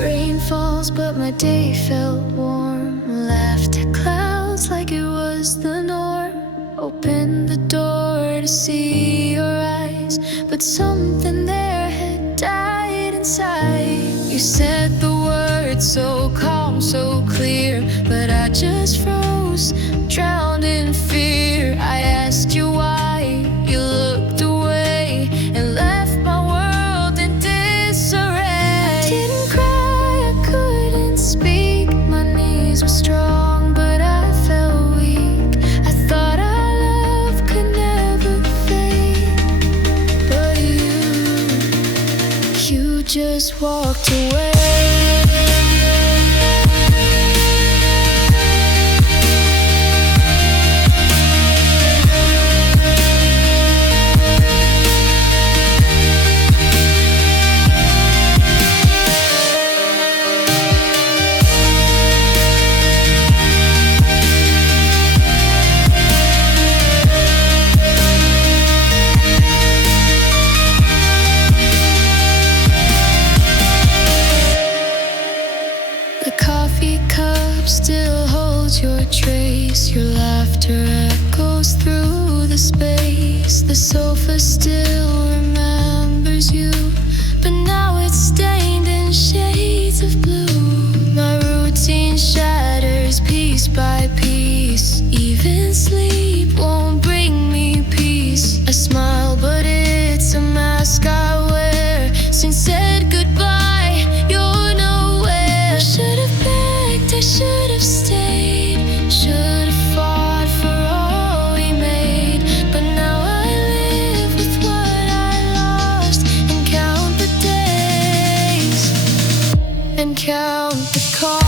Rain falls but my day felt warm. Laughed at clouds like it was the norm. Opened the door to see your eyes, but something there had died inside. You said the words so calm, so clear, but I just froze, drowned in fear. I asked you why, you looked away and left my world in disarray. I didn't cry, I couldn't speak, my knees were strong but I felt weak. I thought our love could never fade, but you just walked away. The coffee cup still holds your trace. Your laughter echoes through the space. The sofa still remembers you, but now it's stained in shades of blue. My routine shatters piece by piece. Even sleep won't bring me peace. I smile but it's a mask I wear. Since said goodbye, you're nowhere. I should have begged, I should have stayed, should have fought for all we made. But now I live with what I lost and count the days and count the cost.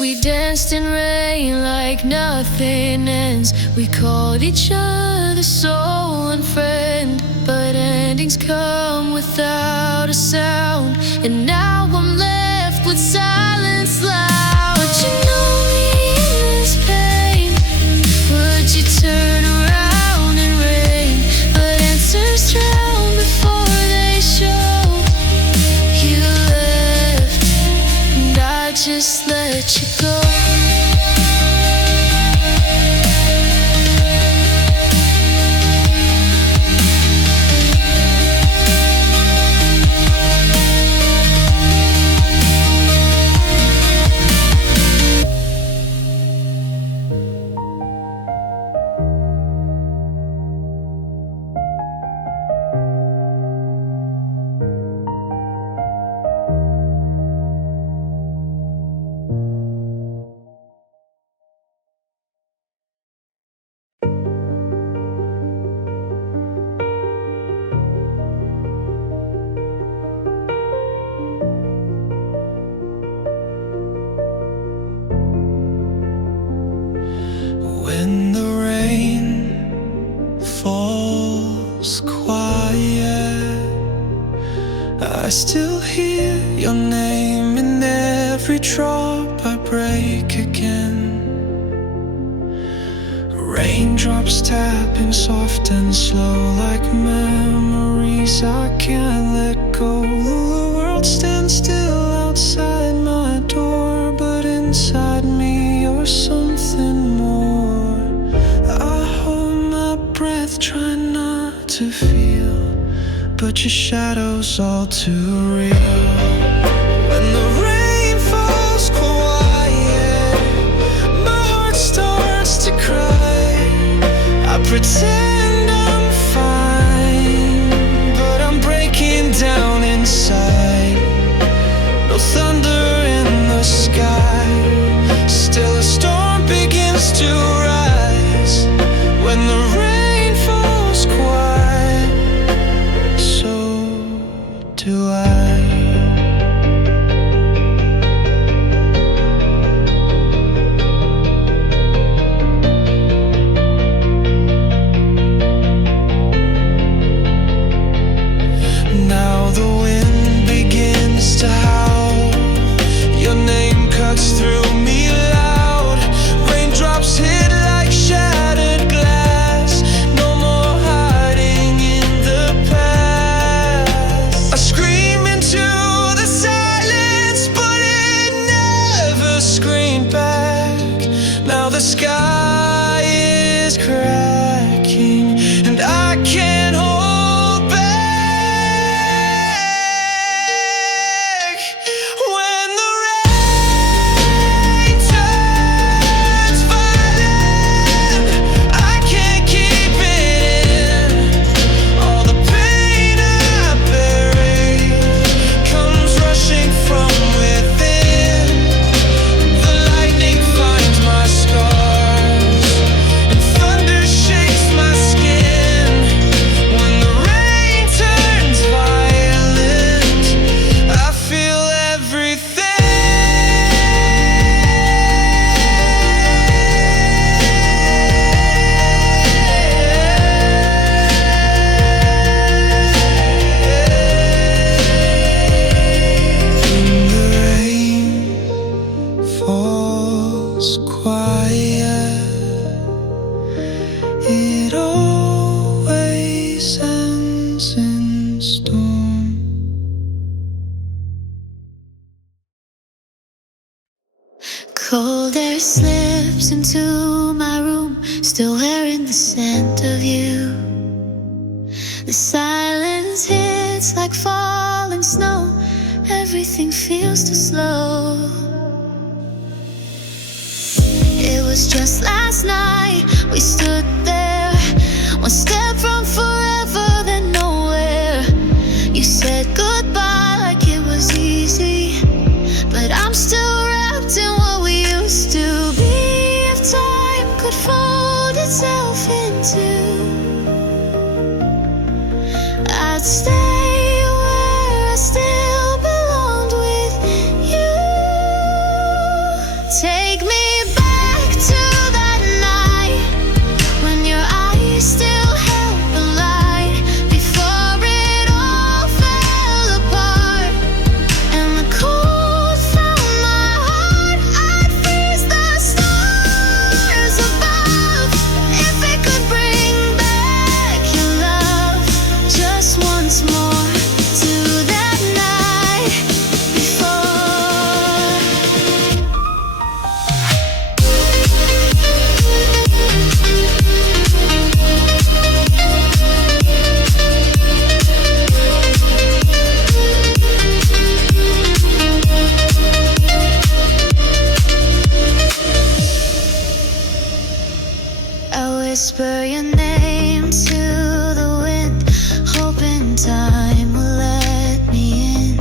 We danced in rain like nothing ends. We called each other soul and friend, but endings come without a sound. And now I'm left with silence loud. Would you know me in this pain? Would you turn around and rain? But answers drown before they show. You left and I just let you go. When the rain falls quiet, I still hear your name in every drop I break again. Raindrops tapping soft and slow like memories I can't let go. The world stands still outside my door, but inside me you're something more. I hold my breath, try not to feel, but your shadow's all too real. When the rain falls quiet, my heart starts to cry. I pretend I'm fine, but I'm breaking down inside. No thunder in the sky, still a storm begins to rise. When the rain falls quiet, so do I. Now the wind begins to howl. slips into my room, still wearing the scent of you. The silence hits like falling snow, everything feels too slow. It was just last night, we stood there, one step from forever, then nowhere. You said goodbye like it was easy, but I'm still wrapped in what we used to be. If time could fold itself in two, I'd stay where I still belonged with you. Take me back to that night when your eyes still held the light, before it all fell apart and the cold found my heart. I'd freeze the stars above if it could bring back your love just once more, to that night before. I whisper your name to the wind, hoping time will let me in.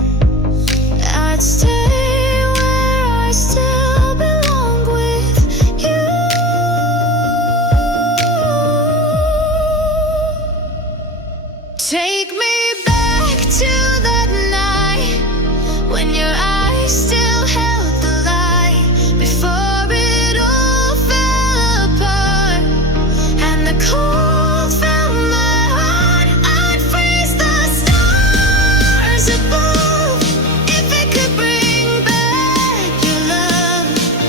I'd stay where I still belong with you. Take me back to that night when your eyes still held the light, before it all fell apart and the cold found my heart. I'd freeze the stars above if it could bring back your love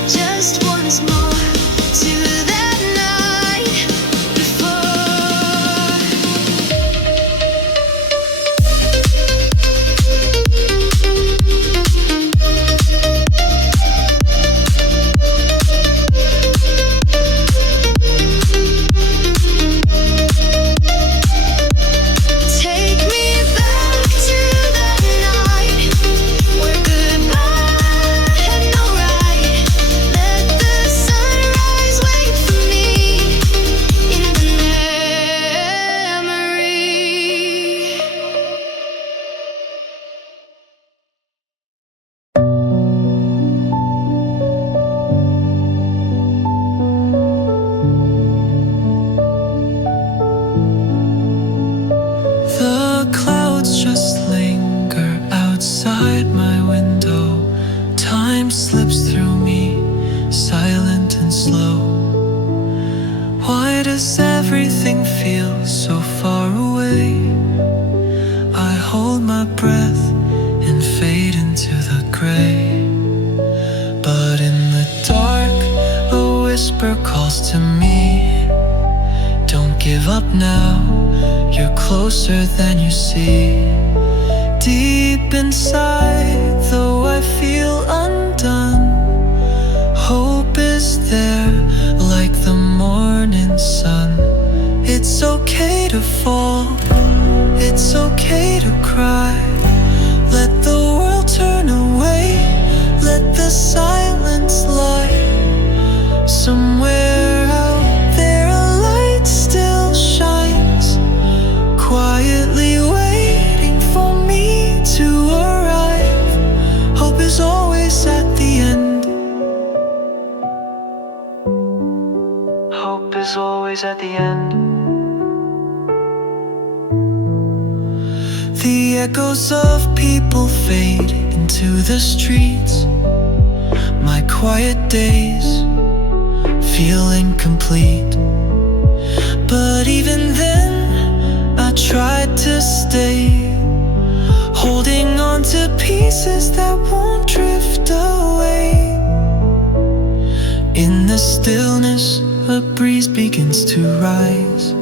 just once more, to that night before. Take me back to that night where goodbye had no right. Let the sunrise wait for me in the memory. The clouds just linger outside my window. Time slips through me, silent and slow. Why does everything feel so far away? I hold my breath and fade into the gray. But in the dark, a whisper calls to me. Don't give up now, you're closer than you see. Deep inside, though I feel undone, hope is there like the morning sun. It's okay to fall, it's okay to cry. Let the world turn away, let the silence lie. Somewhere out there a light still shines, quietly waiting for me to arrive. Hope is always at the end. Hope is always at the end. The echoes of people fade into the streets. My quiet days feel incomplete. But even then, I tried to stay, holding on to pieces that won't drift away. In the stillness, a breeze begins to rise.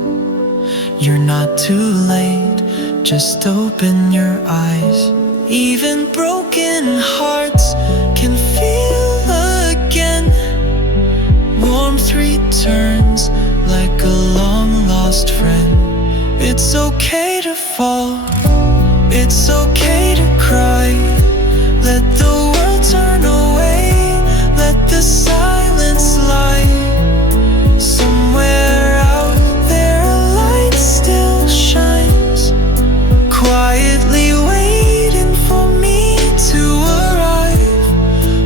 You're not too late, just open your eyes. Even broken hearts can feel again lost friend. It's okay to fall, it's okay to cry. Let the world turn away, let the silence lie. Somewhere out there a light still shines, quietly waiting for me to arrive.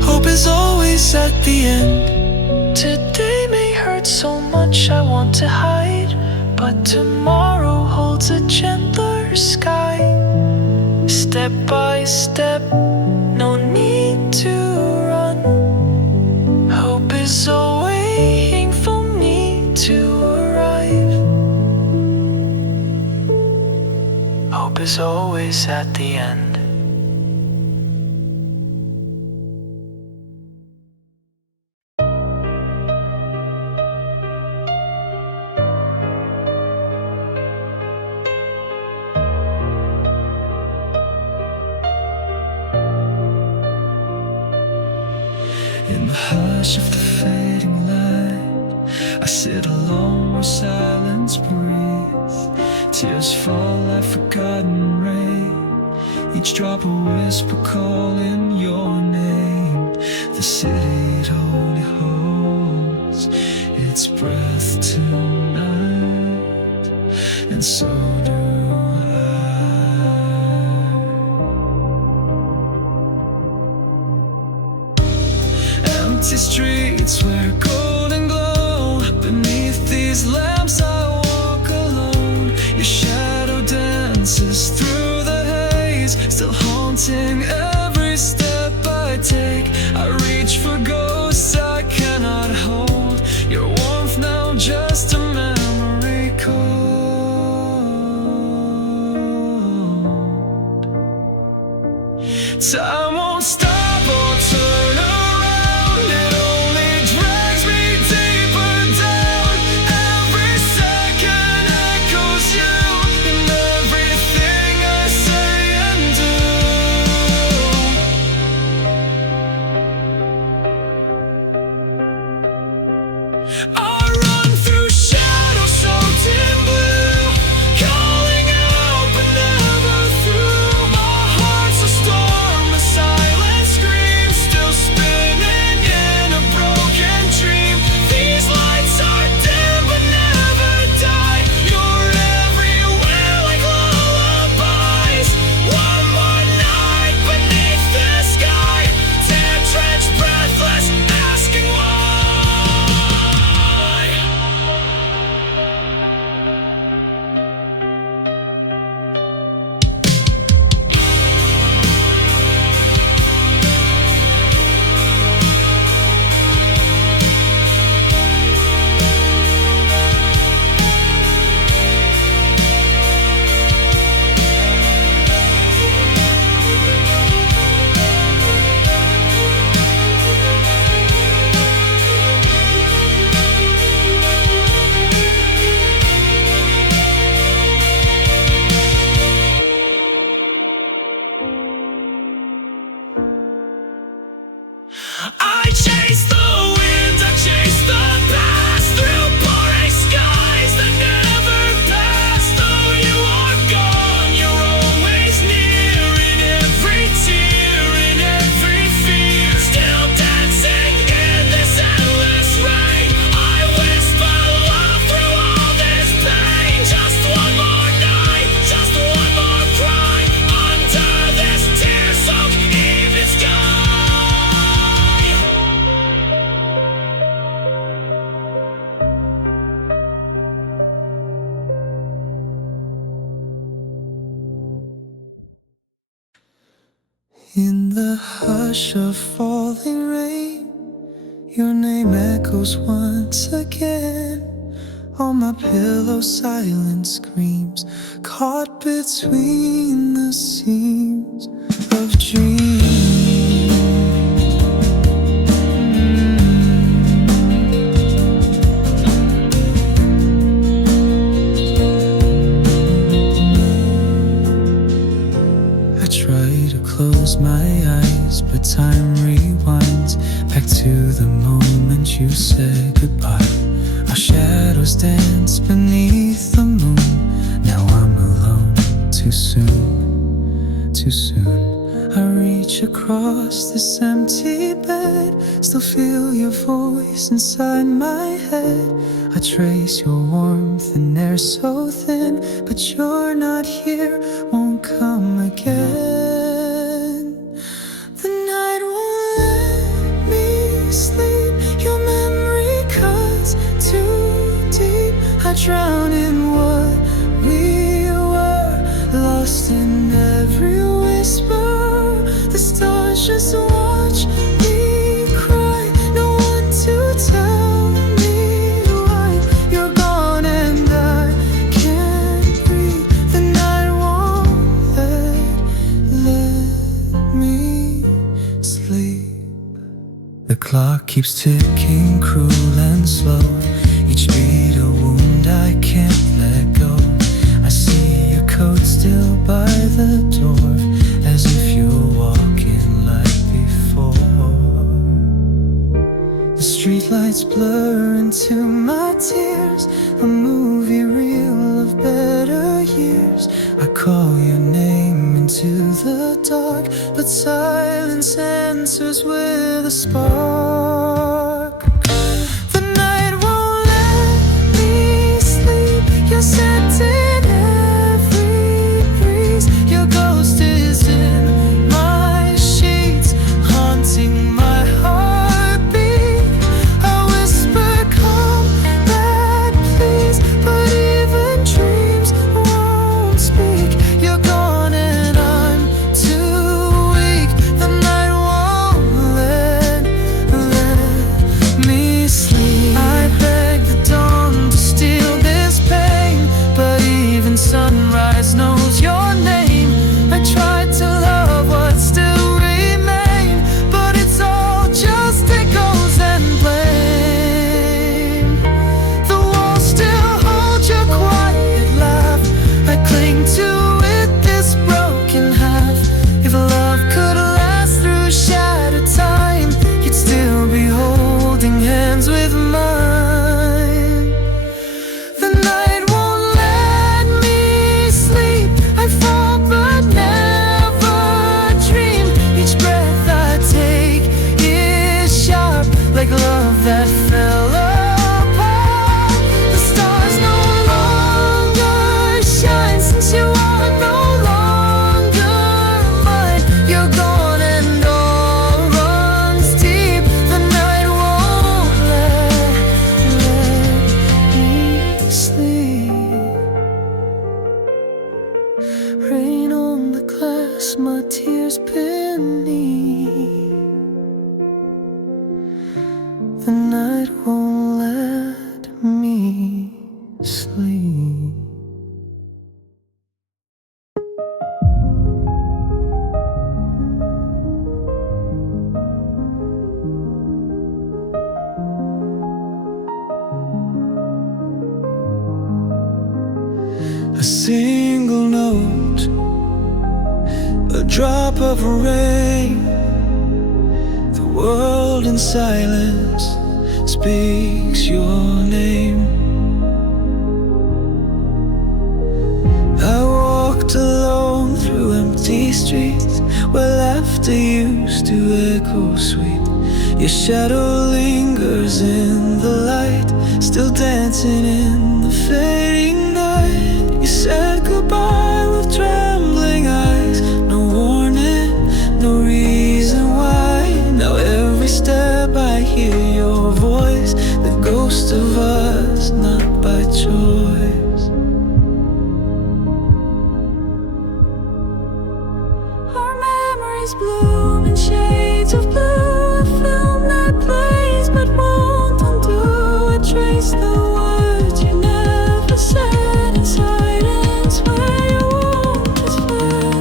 Hope is always at the end. Today may hurt so much I want to hide, but tomorrow holds a gentler sky. Step by step, no need to run. Hope is always waiting for me to arrive. Hope is always at the end. In the hush of the fading light, I sit alone where silence breathes. Tears fall like forgotten rain, each drop a whisper calling your name. The city it only holds its breath tonight, and so do empty streets where golden glow. Beneath these lamps I walk alone. Your shadow dances through the haze, still haunting every step I take. I reach for ghosts I cannot hold, your warmth now just a memory cold. Time won't stop or turn around. I chase the wind, I chase the past, through pouring skies that never pass. Though you are gone, you're always near, in every tear, in every fear. Still dancing in this endless rain, I whisper love through all this pain. Just one more night, just one more cry, under this tear-soaked evening sky. In the hush of falling rain, your name echoes once again. On my pillow silence screams, caught between the seams of dreams. I try to close my eyes, but time rewinds back to the moment you said goodbye. I Our shadows dance beneath the moon. Now I'm alone, too soon, too soon. I reach across this empty bed, still feel your voice inside my head. I trace your warmth in air so thin, but you're not here, won't come again. The night won't let me sleep, your memory cuts too deep. I drown in what we were, lost in every whisper. The stars just watch me cry, no one to tell me why. You're gone and I can't breathe. The night won't let me sleep. The clock keeps ticking, cruel and slow. Each beat a wound I can't let go. I see your coat still by the door, as if you're walking like before. The streetlights blur into my tears, a movie reel of better years. I call your name into the dark, but silence answers with a spark. The night won't let me sleep, your scent in every breeze. Your ghost is in my sheets, haunting my heartbeat. I whisper, come back please, but even dreams won't speak. You're gone and I'm too weak. The night won't let me sleep. I beg the dawn to steal this pain, but even sunrise knows your name. I tried to love what still remained, but it's all just echoes and blame. The walls still hold your quiet laugh, I cling to it, this broken half. If love could last through shattered time, you'd still be holding hands with mine. The night won't let me sleep, I fall but never dream. Each breath I take is sharp, like love that fell apart. The stars no longer shine, since you are no longer mine. You're gone and all runs deep. The night won't let me sleep. Rain on the glass, my tears beneath. The night won't let me sleep. A single note, a drop of rain. The world in silence speaks your name. I walked alone through empty streets where laughter used to echo sweet. Your shadow lingers in the light, still dancing in the fading night. You said goodbye with trembling eyes, no warning, no reason why. Now every step I hear your voice, the ghost of us, not by choice. Our memories bloom in shades of blue, a film that plays but won't undo. I trace the words you never said in silence where your wound is fled.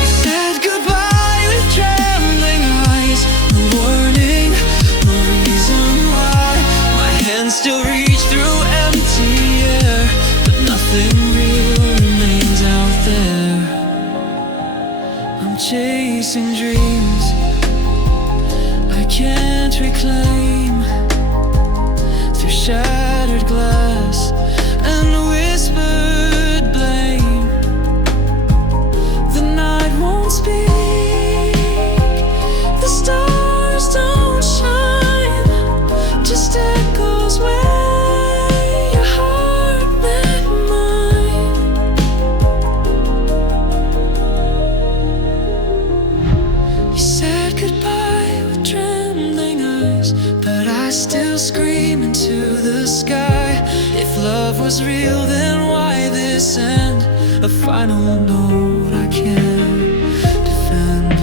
You said goodbye with trembling eyes, I'm chasing dreams I can't reclaim through shattered glass and whispered blame. The night won't speak, the stars don't shine, just echoes where your heart met mine. You said goodbye with trembling eyes, but I still scream into the sky. If love was real, then why this end? A final note I can't defend.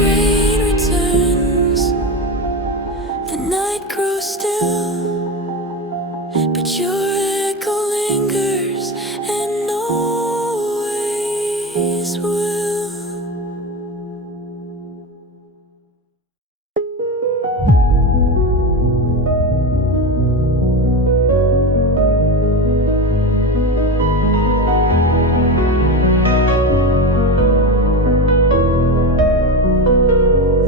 Rain returns, the night grows still, but your echo lingers and always will.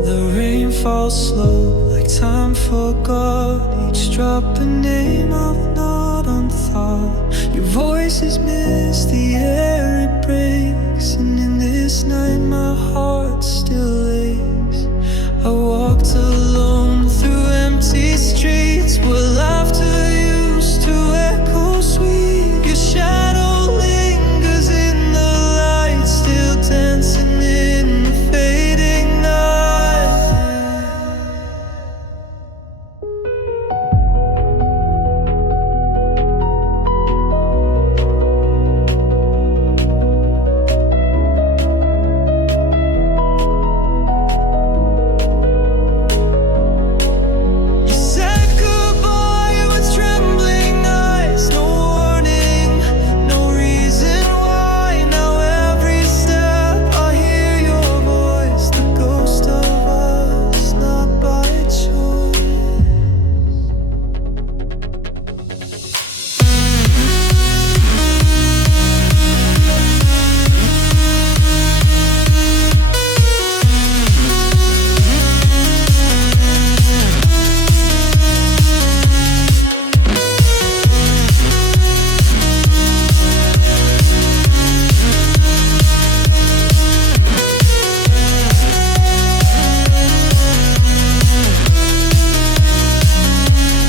The rain falls slow, like time forgot. Each drop a name I've not unthought. Your voice is mist, the air it breaks, and in this night my heart still aches. I walked alone through empty streets where laughter used to echo sweet. Your shadow lingers in the light, still dancing in the fading night. You said goodbye with trembling eyes, no warning, no reason why. Now every step I hear your voice, the ghost of us, not by choice.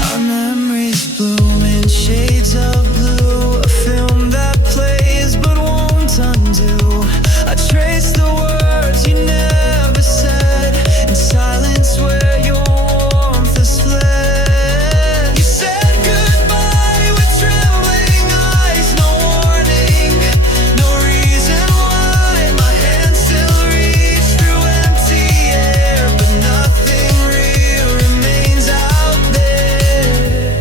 Our memories bloom in shades of blue, a film that plays but won't undo. I trace the words you never said, in silence where your warmth has fled. You said goodbye with trembling eyes, no warning, no reason why. My hands still reach through empty air, but nothing real remains out there.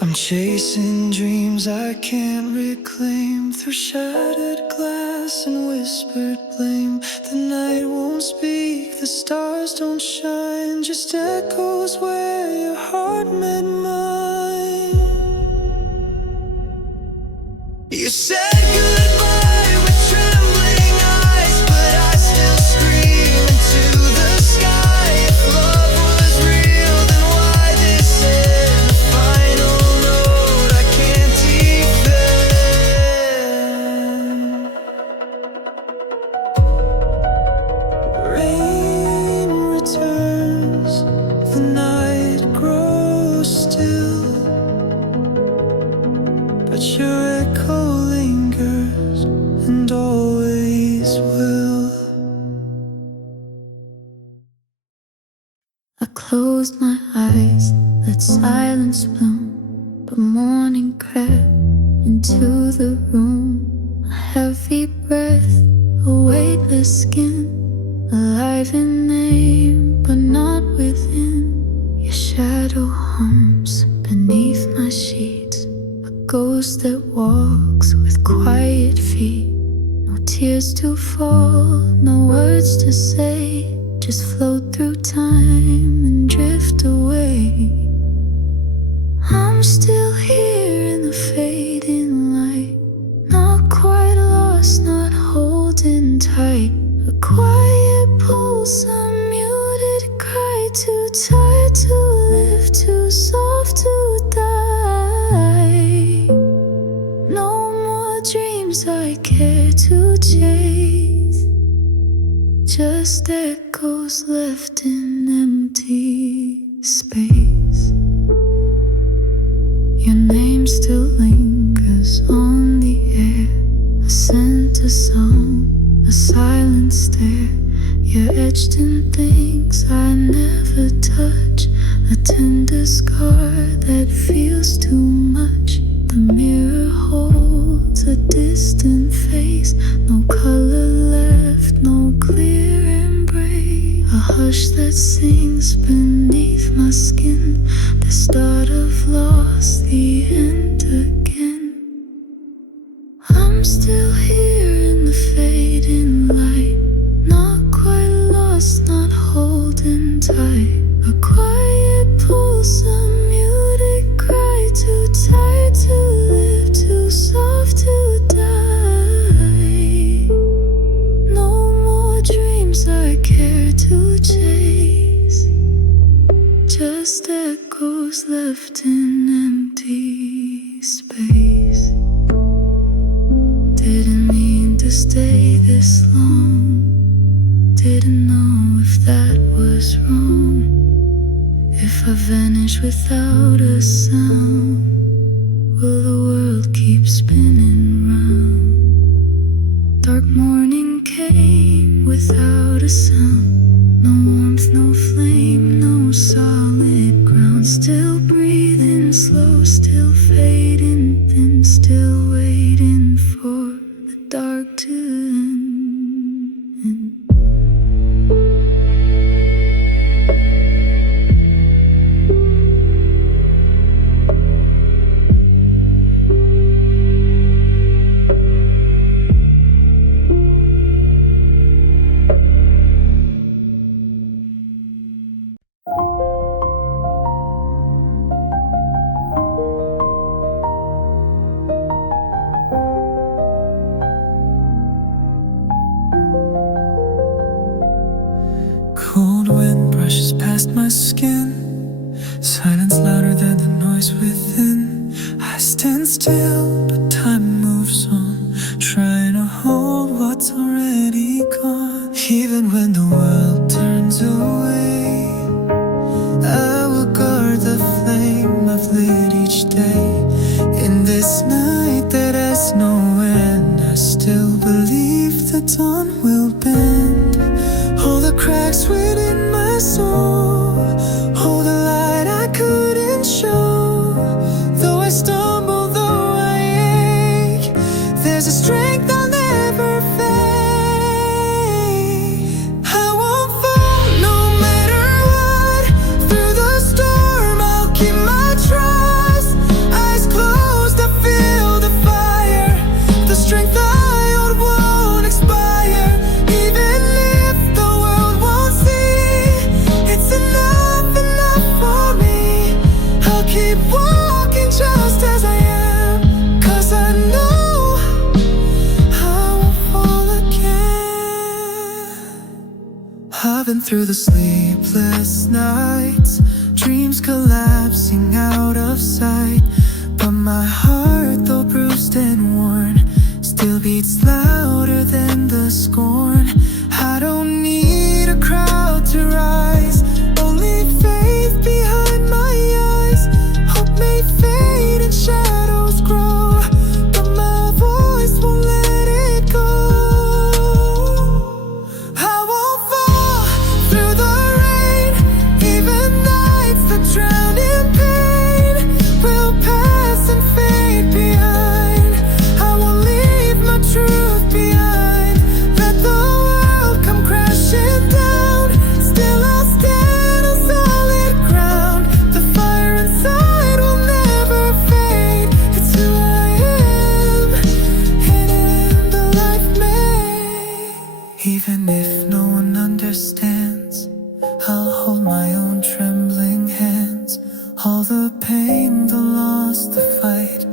I'm chasing dreams I can't reclaim through shattered glass and whispered blame. The night won't speak, the stars don't shine, just echoes where your heart met mine. You said goodbye with trembling eyes, but I still scream into the sky. If love was real, then why this end? The final note I can't defend. closed my eyes, let silence bloom. But morning crept into the room, a heavy breath, a weightless skin, alive in name, but not within. Your shadow hums beneath my sheets, a ghost that walks with quiet feet. No tears to fall, no words to say, just float through time and drift away. I'm still here in the fading light, not quite lost, not holding tight. A quiet pulse, a muted cry, too tired to live, too soft to die. No more dreams I care to chase, just echoes left in empty space. Your name still lingers on the air, a scent, a song, a silent stare. You're etched in things I never touch, a tender scar that feels too much. The mirror holds a distant face, no color left, no clear embrace. A hush that sings beneath my skin, the start of loss, the end again. I'm still here in the fading light, not quite lost, not holding tight. A quiet pulse, a muted cry, too tired to live, too soft to die. No more dreams I care to chase, just echoes left in empty space. Didn't mean to stay this long, didn't know if that was wrong. If I vanish without a sound, will the world keep spinning round? Dark morning came without a sound, no warmth, no flame, no solid ground. Still breathing slow, still fading thin, still waiting for the dark to end. Cold wind brushes past my skin, silence louder than the noise within. I stand still, but time moves on, trying to hold what's already gone. Even when the world turns away, I will guard the flame I've lit each day. In this night that has no end, I still believe the dawn will bend. All the cracks within my soul, hold a light I couldn't show. Though I stumble, though I ache, there's a strength I'll never fake. I won't fall no matter what, through the storm I'll keep my trust. Eyes closed, I feel the fire, the strength I hold won't expire. Even if the world won't see, it's enough, enough for me. I'll keep walking just as I am, 'cause I know I won't fall again. I've been through the sleepless nights, dreams collapsing out of sight. But my heart, though bruised and worn, still beats louder than the scorn. I don't need a crowd to rise, only faith behind my eyes. Hope may fade and shadows grow, but my voice won't let it go. I won't fall through the rain, even Even if no one understands, I'll hold my own trembling hands. All the pain, the loss, the fight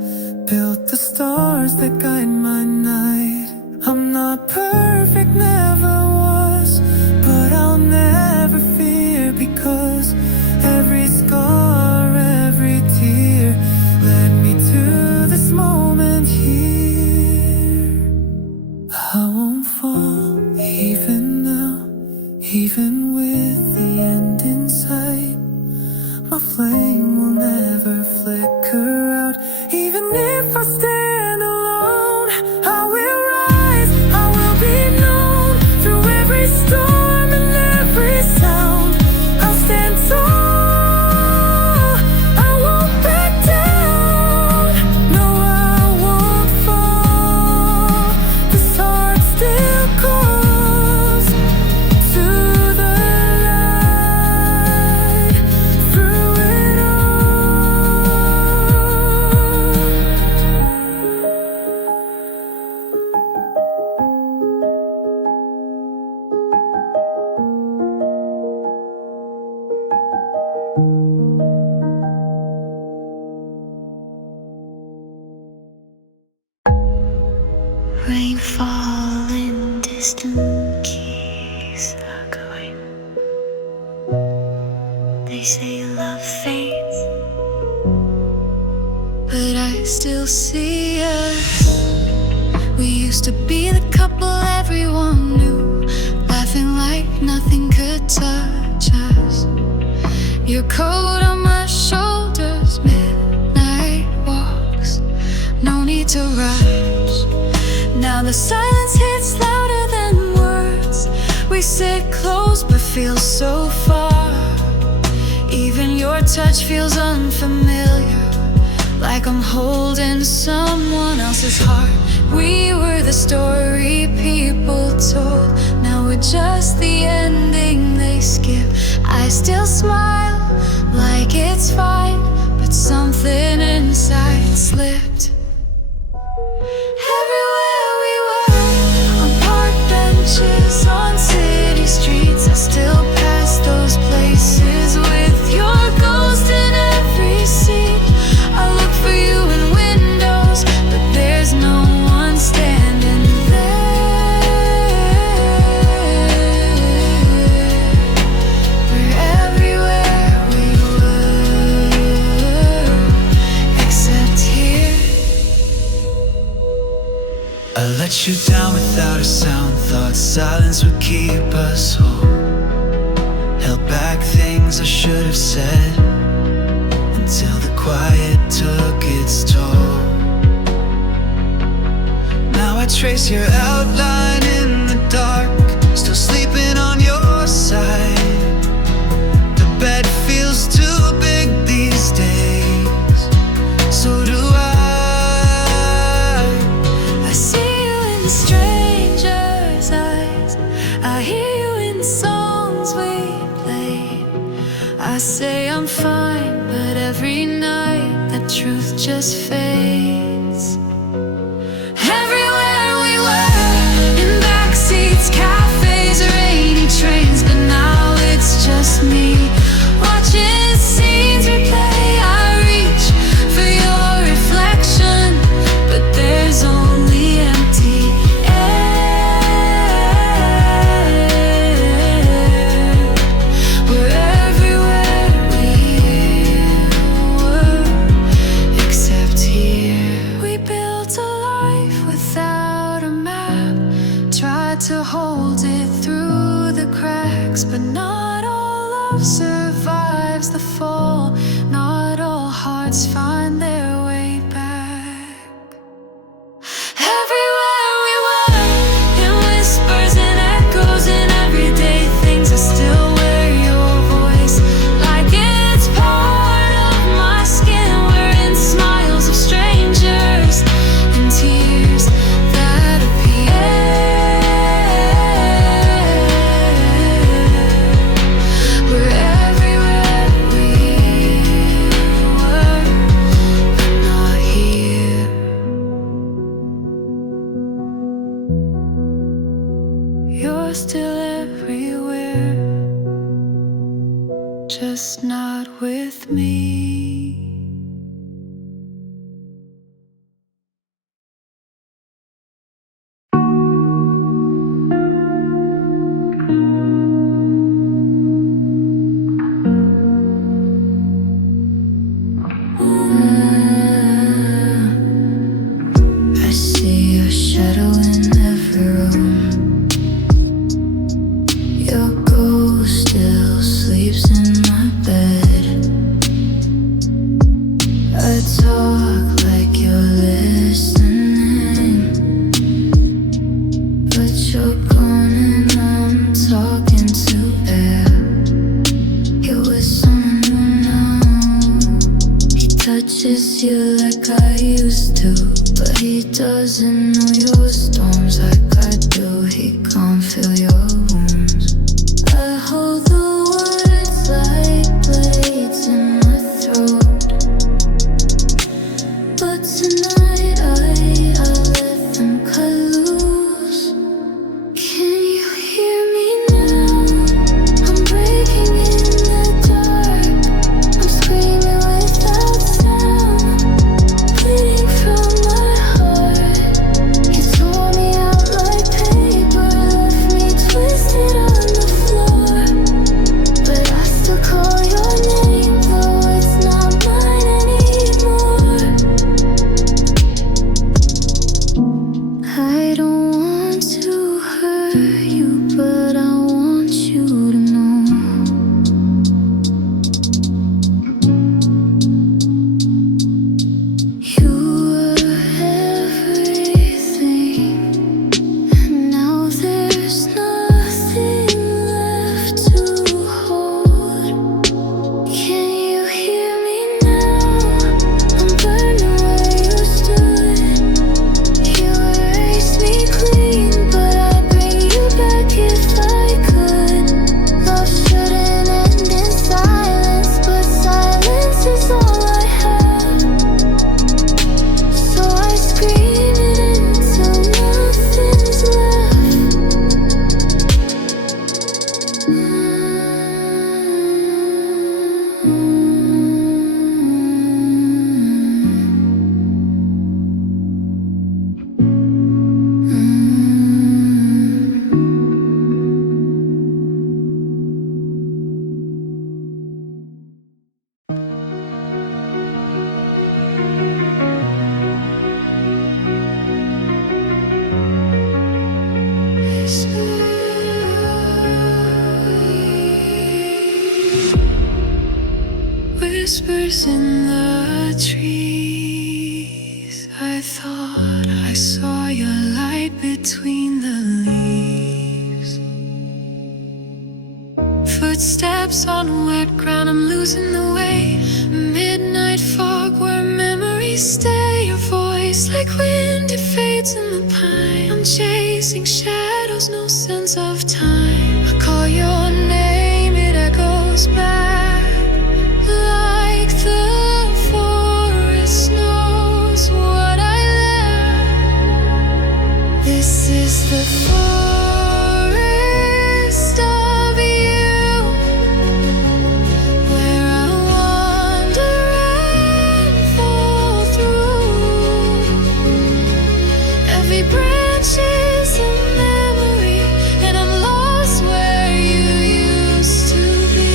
built the stars that guide my night. I'm not perfect, never was, but I'll never fear, because every scar, every tear led me to this moment here. I won't fall, even now, even with the end in sight. My flame will never flicker out. Even if I stand alone, I will rise, I will be known. Through every storm and every sound, I'll stand tall, I won't back down. No, I won't fall. This heart still calls to the light. Through it all, rainfall in distant keys echoing. They say love fades, but I still see us. We used to be the couple everyone knew, laughing like nothing could touch us. Your coat on my shoulders, midnight walks, no need to rush. Now the silence hits louder than words. We sit close but feel so far. Even your touch feels unfamiliar, like I'm holding someone else's heart. We were the story people told, now we're just the ending they skip. I still smile like it's fine, but something inside slipped. Everywhere we were, on park benches, on city streets, I still pass those places with your ghost in every seat. I look for you in windows, but there's no one standing there. We're everywhere we were, except here. I let you down without a sound, thought silence would keep us whole. Held back things I should have said, until the quiet took its toll. Now I trace your outline in the dark, still sleeping on your side. The bed feels too big these days, so do I see you in strangers' eyes, I hear you in songs we play. I say I'm fine, but every night the truth just fades. Everywhere we were, in backseats, cafes, rainy trains, but now it's just me, watching scenes replay. I reach for your reflection, but there's only empty air. We're everywhere we were, except here. We built a life without a map, tried to hold it through the cracks, but not all love survives the fall. Not all hearts find their way back. Everywhere we were, in whispers and echoes, in everyday things, I still wear your voice like it's part of my skin. We're in smiles of strangers and tears that appear. We're everywhere we were, You're still everywhere, just not with me. I see your shadow in every room. Your ghost still sleeps in my bed. I talk like you're listening, but you're gone and I'm talking to air. You're with someone new now. He touches you like I used to, but he doesn't know your storms like I do. He can't feel your wounds. I hold the words like blades in my throat, but tonight I let them cut loose. Can you hear me now? I'm breaking in the dark. I'm screaming without sound, bleeding from my heart. You tore me out like paper, left me twisted on the floor. But I still call your name, though it's not mine anymore. I don't want to hurt you, but I want you to know you were everything, and now there's nothing left to hold. Can you hear me now? I'm burning where you stood. You erased me clean, but I'd bring you back if I could. Love shouldn't end in silence, but silence is all I have. So I scream it until nothing's whispers in the trees. I thought I saw your light between the leaves. Footsteps on wet ground, I'm losing the way. Midnight fog where memories stay. Your voice like wind, it fades in the pine. I'm chasing shadows, no sense of time. I call your name, it echoes back. Like the forest knows what I left. This is the forest of you, where I wander and fall through. Every branch is a memory, and I'm lost where you used to be.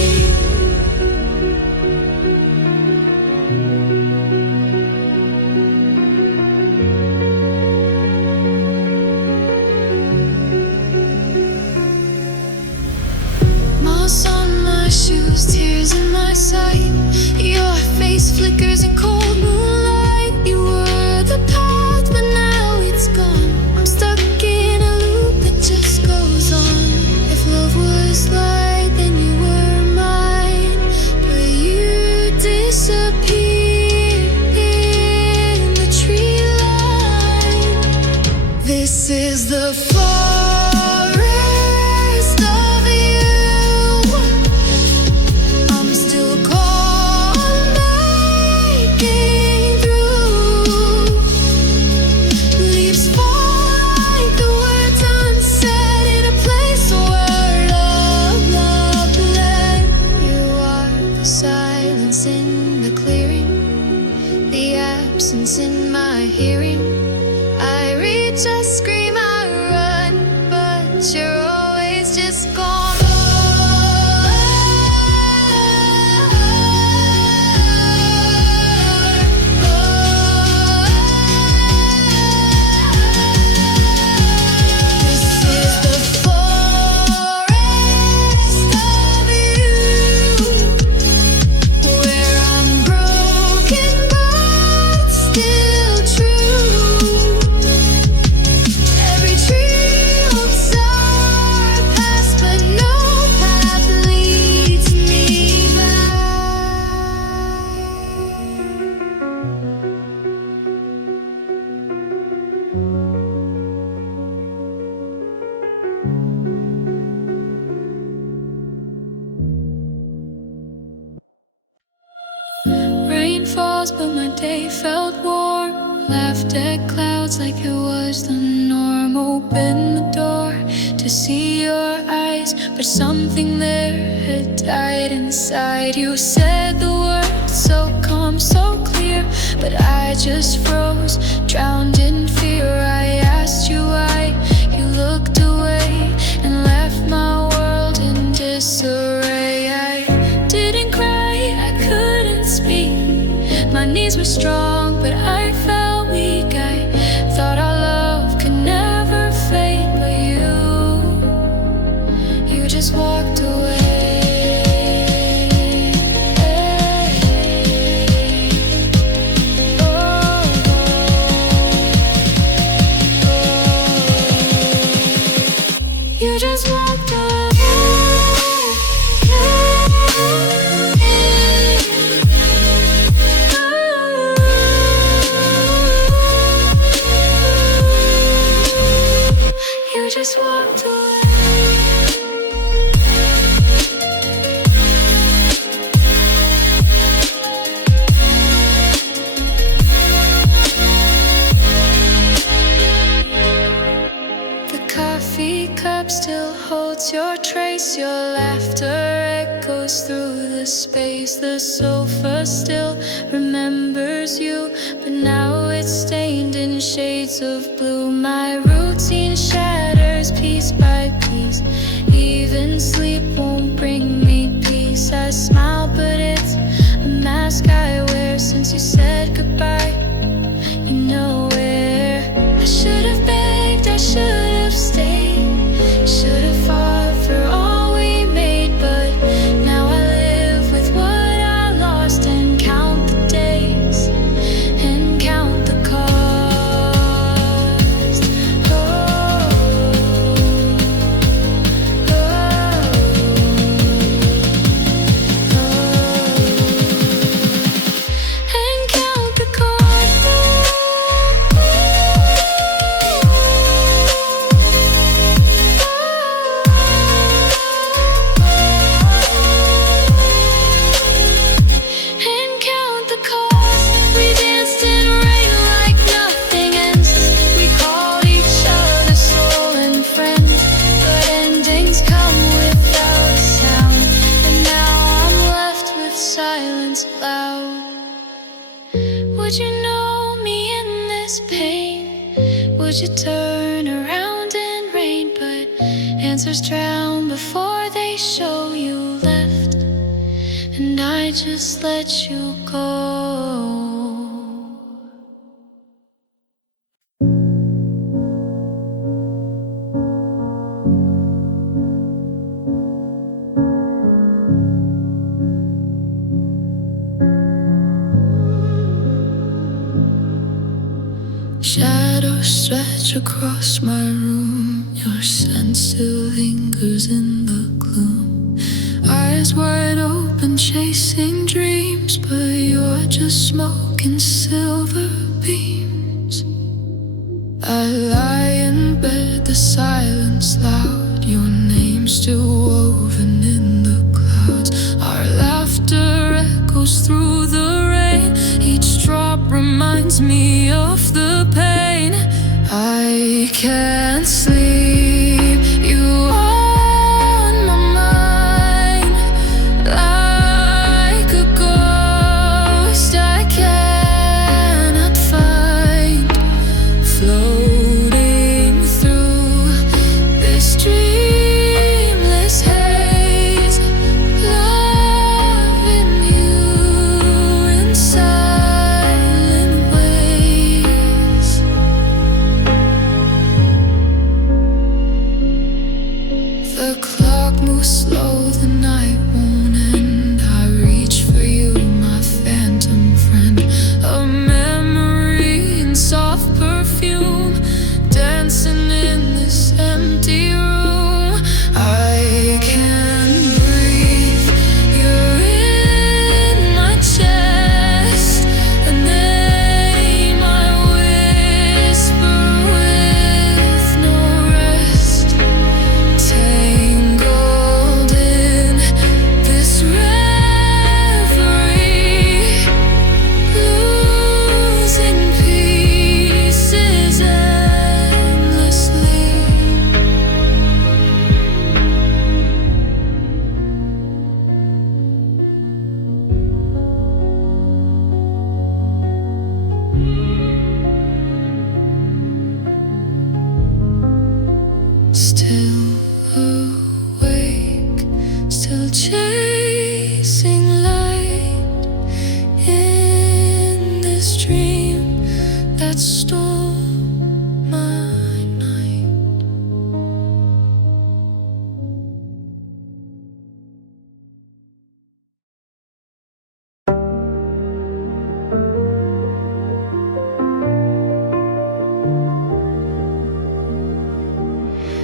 Moss on my shoes, tears in my sight. Your face flickers in cold moonlight. You were the path, but now it's gone. I'm stuck in a loop that just goes on. If love was light, then you were mine, but you disappeared in the tree line. This is the forest of you. I'm still caught making through. Leaves fall like the words unsaid in a place day felt warm. Laughed at clouds like it was the norm. Opened the door to see your eyes, but something there had died inside. You said the words so calm, so clear, but I just froze, drowned in fear. I asked you why, you looked away and left my world in disarray. I didn't cry, I couldn't speak. My knees were strong, but I felt weak. I thought our love could never fade, but you just walked away. You just walked away. You just walked away. The coffee cup still holds your trace. Your laughter echoes through the space. The sofa still remembers you, but now it's stained in shades of blue. My routine shatters piece by piece. Even sleep won't bring me peace. I smile, but it's a mask I wear since you said goodbye. You know where I should have begged, I should have stayed, should have fought for all we made. But now I live with what I lost and count the days and count the cost. And count the cost. And count the cost. We danced in rain like nothing ends. We called each other soul and friend, but endings come without a sound. And now I'm left with silence loud. Would you know me in this pain? Would you turn around in rain? But answers drown before they show. You left, and I just let you go. Shadows stretch across my room. Your scent still lingers in the gloom. Eyes wide open, chasing dreams, but you're just smoke and silver beams. I lie in bed, the silence loud. Your name still woven in the clouds. Our laughter echoes through the rain. Each drop reminds me of the pain. I can't sleep. You on my mind like a ghost I cannot find, floating through this dreamless haze, loving you in silent ways. The clock moves slow, the night won't end. I reach for you, my phantom friend. A memory in soft perfume, dancing in this empty room. I can't breathe. You're in my chest, a name I whisper with no rest. Tangled in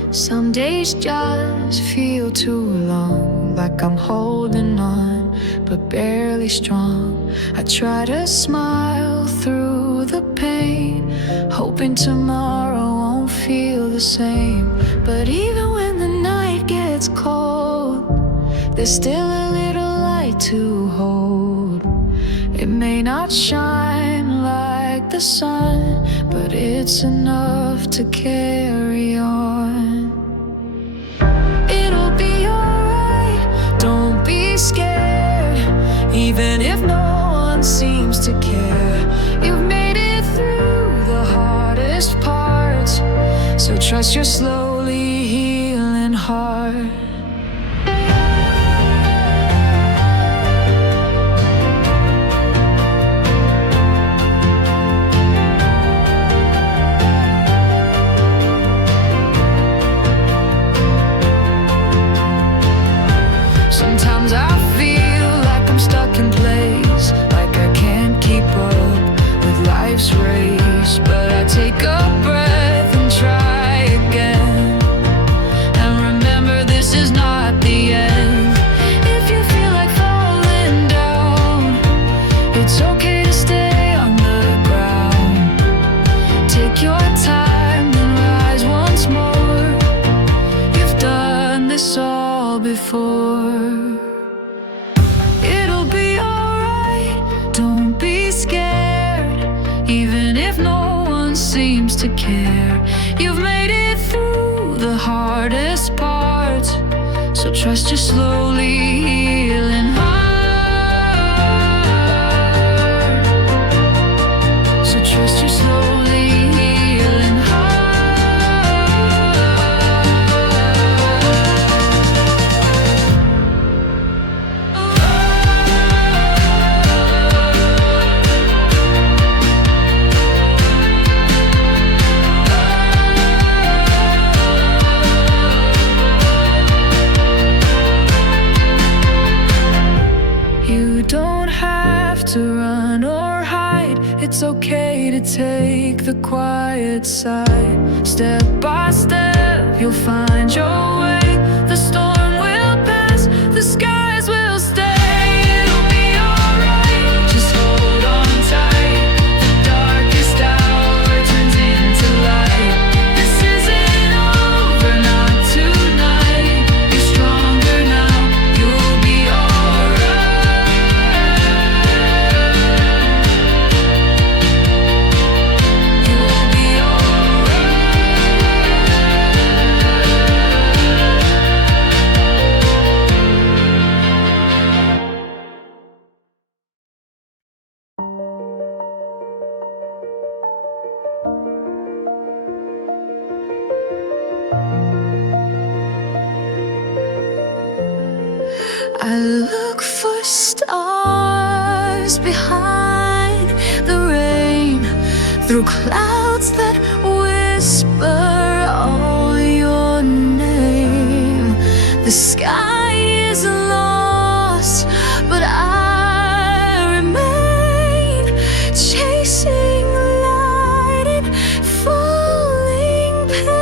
Some days just feel too long, like I'm holding on, but barely strong. I try to smile through the pain, hoping tomorrow won't feel the same. But even when the night gets cold, there's still a little light to hold. It may not shine like the sun, but it's enough to carry on. It'll be alright, don't be scared, even if no one seems to care. You've made it through the hardest parts, so trust your slowly healing heart. Sometimes I feel like I'm stuck in place, like I can't keep up with life's race. But I take a breath and try again, and remember this is not the end. If you feel like falling down, it's okay to stay on the ground. Take your time and rise once more. You've done this all before. It'll be alright, don't be scared, even if no one seems to care. You've made it through the hardest parts, so trust your slowly healing heart. So trust your slowly healing heart. You don't have to run or hide. It's okay to take the quiet side. Step by step, you'll find your way. The storm will pass, the skies will stay. It'll be alright, just hold on tight. The darkest hour turns into light. This isn't over, not tonight. Be stronger now, you'll be alright. You'll be alright. I look for stars behind the rain, through clouds that whisper all your name. The sky is lost, but I remain, chasing light in falling pain.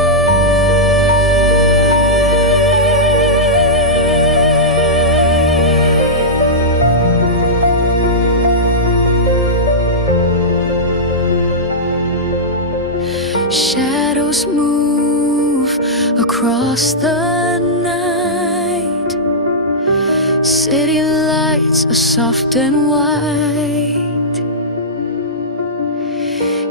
Shadows move across the night. City lights are soft and white.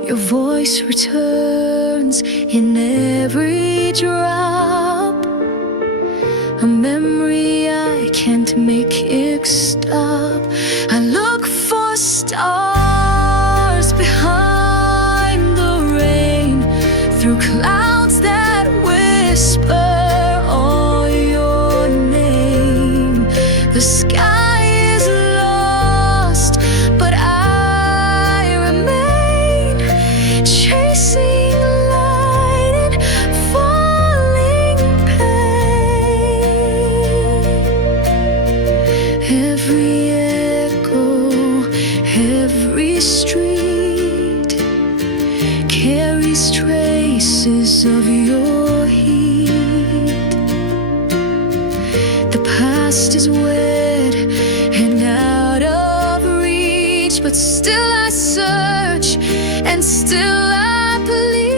Your voice returns in every drop, a memory I can't make it stop. I look for stars behind the rain, through clouds that whisper all your name. The sky is lost, but I remain, chasing light in falling pain. Every echo, every street carries traces past is wet and out of reach, but still I search and still I believe.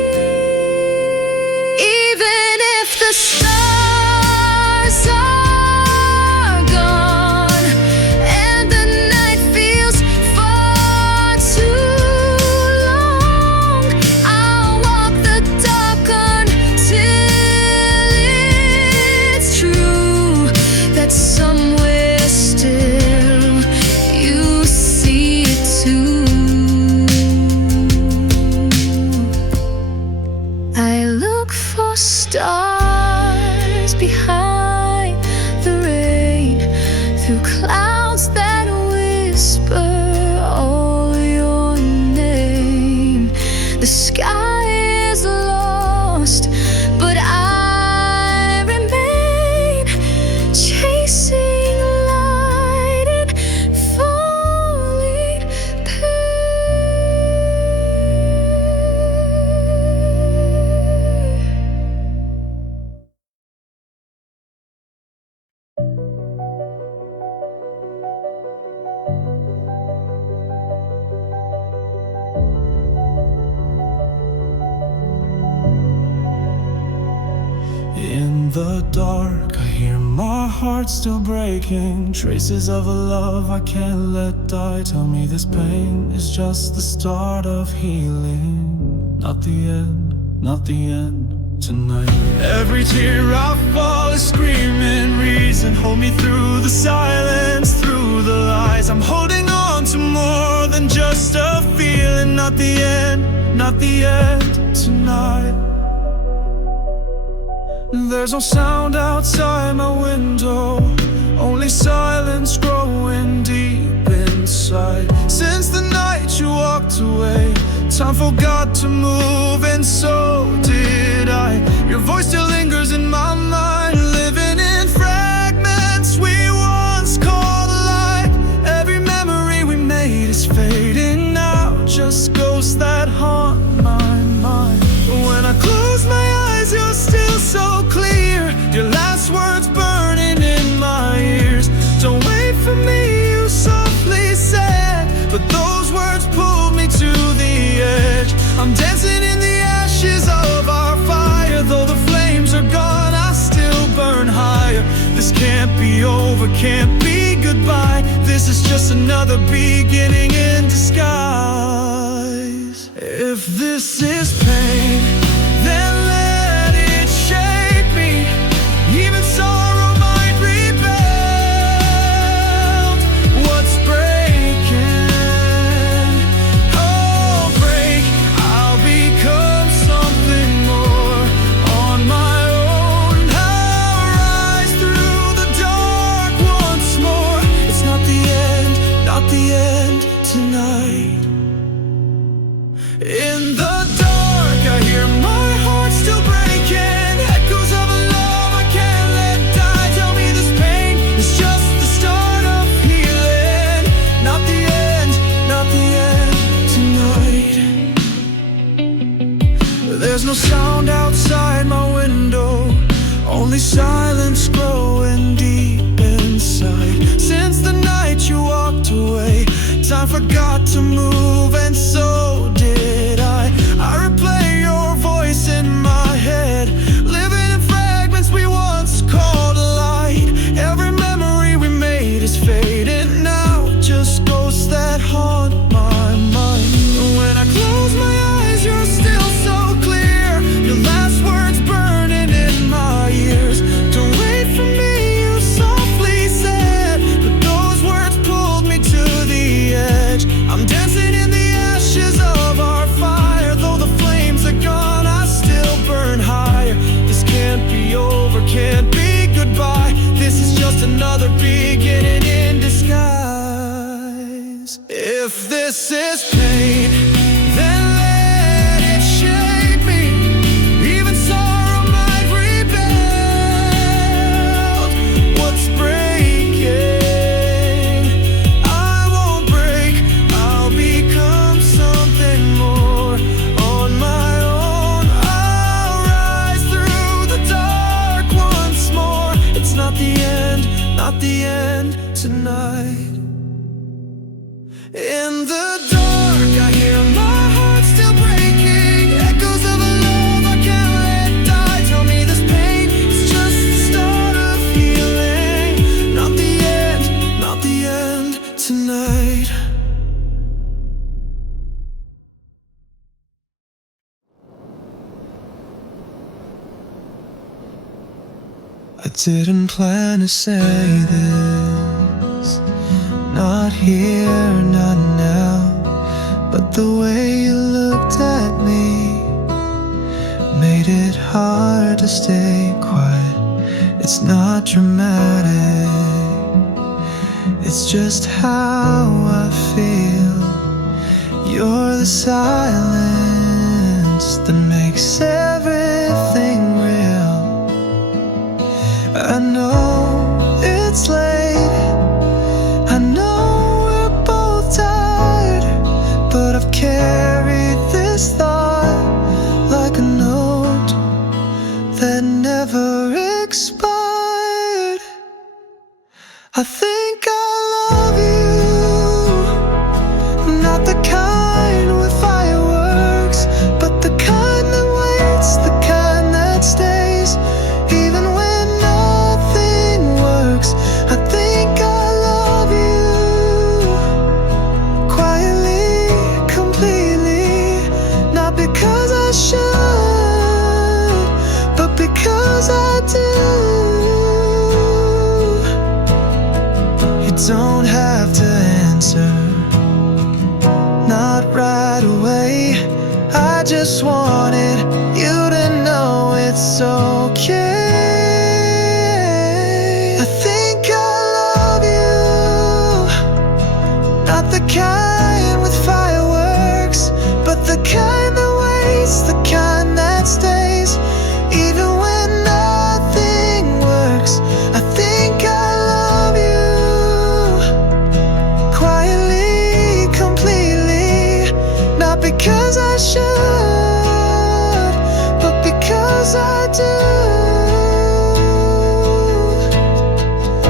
Even if the stars are gone and the night feels far too long, I'll walk the dark until it's true that somewhere still you see it too. I look for stars behind the rain, through clouds that whisper all your name. The sky is lost, but I remain chasing light and falling In the dark, I hear my heart still breaking. Traces of a love I can't let die. Tell me this pain is just the start of healing. Not the end, not the end tonight. Every tear I fall is screaming reason. Hold me through the silence, through the lies. I'm holding on to more than just a feeling. Not the end, not the end tonight. There's no sound outside my window, only silence growing deep inside. Since the night you walked away, time forgot to move, and so did I. Your voice still lingers in my mind, living in fragments we once called alive. Every memory we made is fading now, just ghosts that haunt my mind. When I close my eyes, you're still so clear, your last words burning in my ears. Don't wait for me, you softly said, but those words pulled me to the edge. I'm dancing in the ashes of our fire. Though the flames are gone, I still burn higher. This can't be over, can't be goodbye. This is just another beginning in disguise. If this is pain, then let it shape me. Even sorrow might rebuild what's breaking. Oh, break, I'll become something more on my own. I'll rise through the dark once more. It's not the end, not the end tonight. In the dark, I hear my heart still breaking. Echoes of a love I can't let die. Tell me this pain is just the start of healing. Not the end, not the end tonight. There's no sound outside my window, only silence growing deep inside. Since the night you walked away, time forgot to move, and so did I. I replay your voice in my head, living in fragments we once called light. Every memory we made is fading now, just ghosts that haunt my mind. When I close my eyes, you're still so clear, your last words burning in my ears. Don't wait for me, you softly said, but those words pulled me to the edge. I'm dancing in the not the end tonight. In the dark, I hear my heart still breaking, echoes of a love I can't let die. Tell me this pain is just the start of healing, not the end tonight. I didn't plan to say this, not here, not now, but the way you looked at me made it hard to stay quiet. It's not dramatic, it's just how I feel. You're the silence that makes everything real. I know it's late, I know we're both tired, but I've carried this thought like a note that never expired. I think I love you, not the kind with fireworks, but the kind that waits, the kind that stays, even when nothing works. I think I love you, quietly, completely, not because I should, but because I do. You don't have to answer, not right away. I just wanted you to know it's okay. I think I love you, not the kind with fireworks, but the kind that waits, the kind that stays, even when nothing works. I think I love you, quietly, completely, not because I should, but because I do.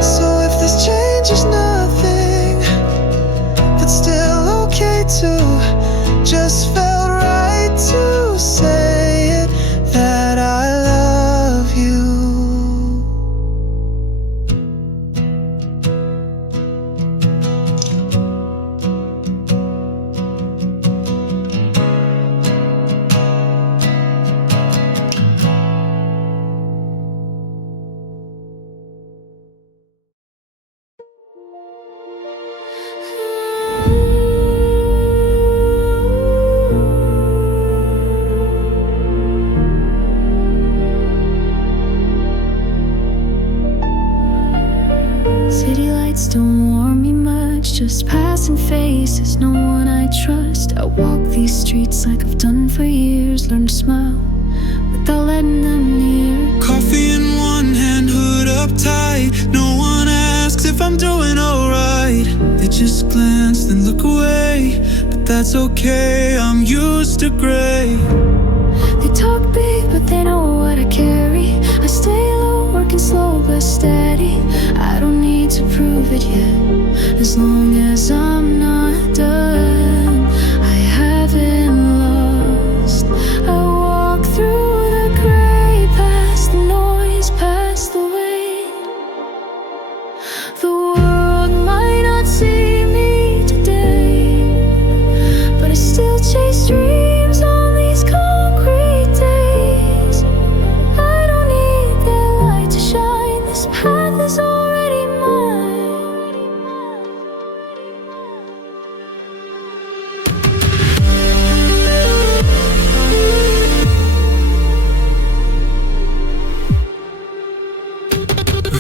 So if this changes nothing, it's still okay too. Just felt right to say it, that I love you. City lights don't warm me much, just passing faces, no one I trust. I walk these streets like I've done for years, learn to smile without letting them near. Coffee in one hand, hood up tight. No one asks if I'm doing alright. They just glance, then look away, but that's okay, I'm used to gray. They talk big, but they know what I carry. I stay low, working slow but steady. I don't need to prove it yet, as long as I'm not done. I haven't lost. I walk through the gray, past the noise, past the weight. The world might not see me today, but I still chase dreams on these concrete days. I don't need that light to shine, this path is already mine.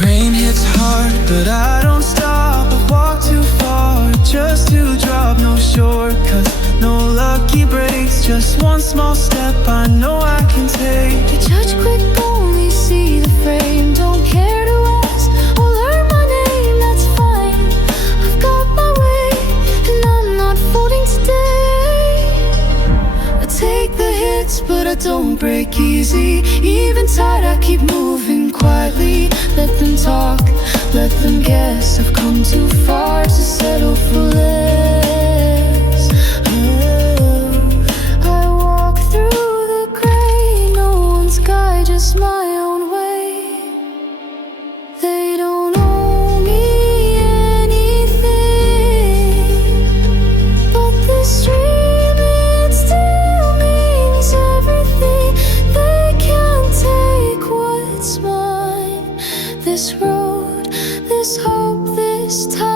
Rain hits hard, but I don't stop. I walk too far just to drop. No shortcuts, no lucky breaks, just one small step I know I can take. They judge quick, only see the frame, don't care to ask or learn my name, that's fine. I've got my way, and I'm not folding today. I take the hits, but I don't break easy. Even tired, I keep moving quietly. Let them talk, let them get guess I've come too far to settle for less. I walk through the gray, no one's guide, just my own way. They don't owe me anything, but this dream, it still means everything. They can't take what's mine. This road, this hope, this time.